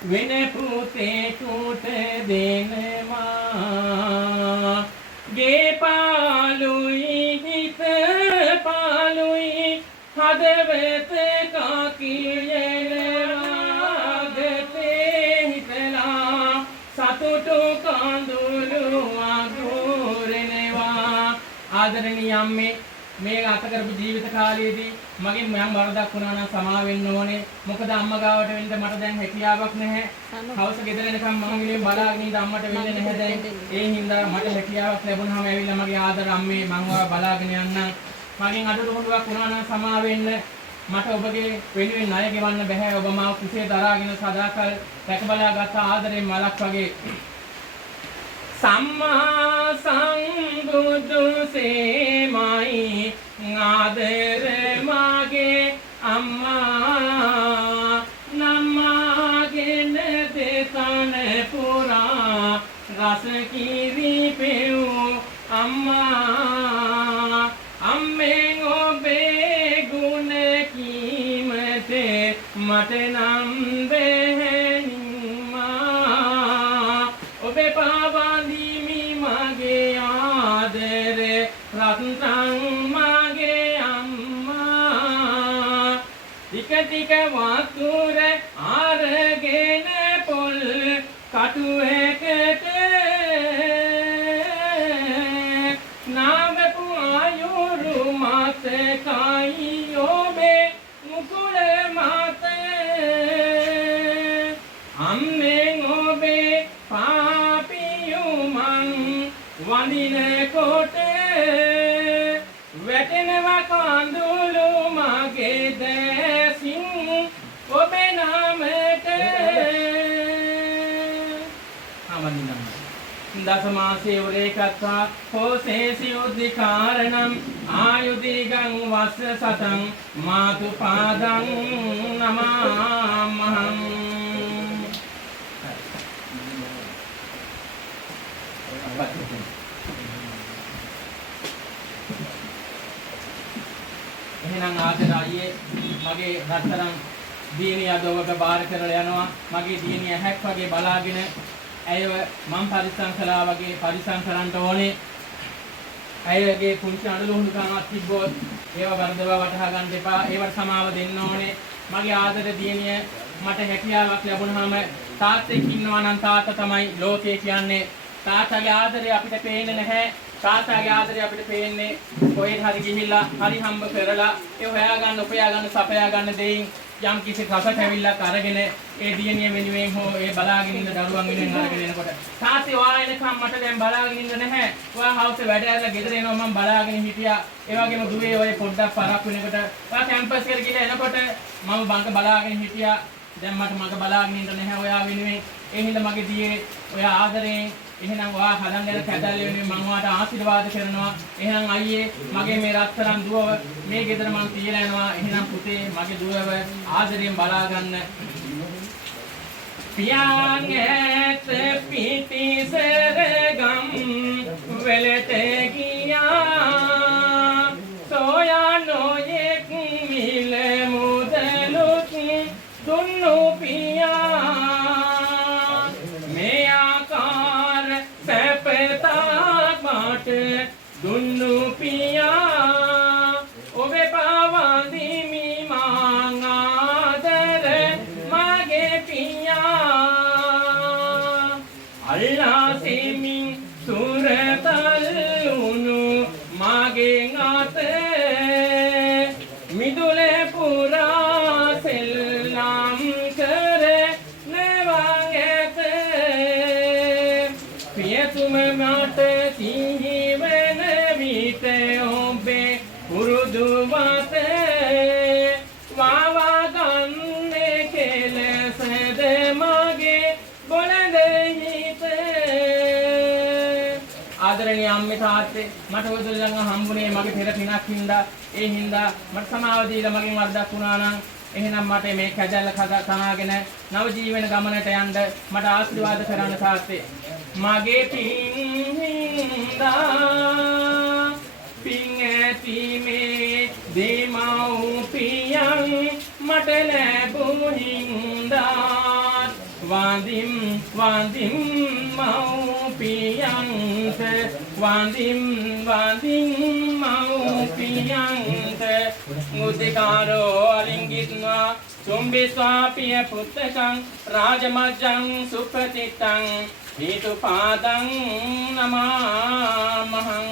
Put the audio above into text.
වෙන පුතේට දෙනවා ගේ පාළුයි හිත පාළුයි හදවත කකියනවා ගතේ හිතලා සතුටු කඳුළු අගුරෙනවා ආදරණීය අම්මේ මේ ගත කරපු ජීවිත කාලයේදී මගෙන් මම වරදක් වුණා නම් සමා වෙන්න ඕනේ. මොකද අම්මා ගාවට වෙන්න මට දැන් හැකියාවක් නැහැ. හවස ගෙදර එනකම් මම ගිහින් බලාගෙන ඉඳ අම්මට වෙන්නේ නැහැ දැන්. ඒ හින්දා මට හැකියාවක් ලැබුණාම ඇවිල්ලා මගේ ආදර අම්මේ මම ඔයා බලාගෙන යන්නම්. මගෙන් අඩුරුහුඩුවක් වුණා නම් සමා වෙන්න. මට ඔබගේ වෙනුවෙන් ණය ගෙවන්න බෑ. ඔබ මාව කුසේ දරාගෙන සදාකල් රැක බලාගත් ආදරේ මලක් වගේ. සම්මා සංබුදු සේමයි ආදර මගේ අම්මා නමගෙන දෙතන පුරා රස කිරි පෙව් අම්මා අම්මෙන් ඔබේ ගුණ කීමට මට නම් බැහැනිමා ඔබේ පාවන්දිමි මගේ ආදර රත්නං මගේ අම්මා ටික ටික වතුර අරගෙන පොල් කටු එකට නාමපු ආයුරු මතකයි ඔබේ මුකුල මත අම්මෙන් ඔබේ පාපියුමන් වඳිනකොට වැටෙනවා කඳුළු මගේ දැසින් ඔබේ නාමයට ආවන්දිනම් දසමාසේ උරේකත්වා හෝසේසි උද්දි කාරණම් ආයුදීගං වස්ස සතං මාතු පාදං නමාමහං එහෙනම් ආදර අයියේ මගේ රත්තරන් දියණිය අද ඔබට බාර කරලා යනවා මගේ දියණිය හැක් වගේ බලාගෙන ඇයව මම පරිස්සම් කළා වගේ පරිස්සම් කරන්න ඕනේ ඇයගේ කුංචි අඬලුහුණුකමක් තිබ්බොත් ඒව වර්ධව වටහා ගන්න එපා ඒවට සමාව දෙන්න ඕනේ මගේ ආදර දියණිය මට හැකියාවක් ලැබුණාම තාත්තෙක් ඉන්නවා නම් තාත්තා තමයි ලෝකේ කියන්නේ තාත්තගේ ආදරය අපිට පේන්නේ නැහැ තාත්තගේ ආදරය අපිට පේන්නේ කොහෙන් හරි ගිහිල්ලා හරි හම්බ කරලා ඒ හොයා ගන්න උපයා ගන්න සපයා ගන්න දෙයින් යම් කිසි රස කැවිල්ලක් අරගෙන ඒ දියණිය වෙනුවෙන් හෝ ඒ බලාගෙන ඉන්න දරුවන් වෙනුවෙන් අරගෙන එනකොට තාත්තේ ඔයා එනකම් මට දැන් බලාගෙන ඉන්න නැහැ ඔයා හවුස් වැඩ ඇරලා ගෙදර එනවා මම බලාගෙන හිටියා ඒ වගේම දුවේ ඔය පොඩ්ඩක් පරක් වෙනකොට ඔයා කැම්පස් එකට ගිහලා එනකොට මම බංක බලාගෙන හිටියා දැන් මට බලාගෙන ඉන්න නැහැ ඔයා වෙනුවෙන් ඒ හින්දා මගේ දියේ ඔයා ආදරයෙන් එහෙනම් ඔයා හදන් යන කැදල්ල වෙනුවෙන් මම ඔයාට ආශිර්වාද කරනවා. එහෙනම් අයියේ මගේ මේ රත්තරන් දුවව මේ ගෙදර මම තියලා යනවා. එහෙනම් පුතේ මගේ දුවව ආදරයෙන් බලා ගන්න. පියාන් ඇත පිටිසර ගම් වෙලට ගියා. සෝයා නොයෙක් මිල මුදලුත් දුන්නු පියා. දුන්නු පියා ඔබේ පාවන්දිමි මං ආදර මගේ පියා අල්ලා සෙමින් සුරතල්ලුණු මගේ අත මිදුලේ පුරා සෙල්ලම් කර නවන් ඇත පියතුම මට සිහිවන විට ඔබේ පුරුදු වත වාවා ගන්නේ කෙලසද මගේ බොළඳ හිත ආදරණීය අම්මේ තාත්තේ මට ඔය දෙල්ලන් හම්බුනේ මගේ පෙර පිනක් හින්දා ඒ හින්දා මට සමාව දීලා මගෙන් වරදක් වුණා නම් එහෙනම් මට මේ කැදල්ල තනාගෙන නව ජීවන ගමනට යන්න මට ආශිර්වාද කරන්න තාත්තේ මගේ පින්දා පින් ඇති මේ දෙමව්පියන් මට ලැබු හින්දා වන්දිම් වන්දිම් මව්පියන්ට වන්දිම් වන්දිම් මව්පියන්ට මුදිකාරෝ අලිංගිත්වා චුම්බිස්වා පිය පුත්තකං රාජමජ්ජං සුපතිත්තං හේතුපාදං නමාමහං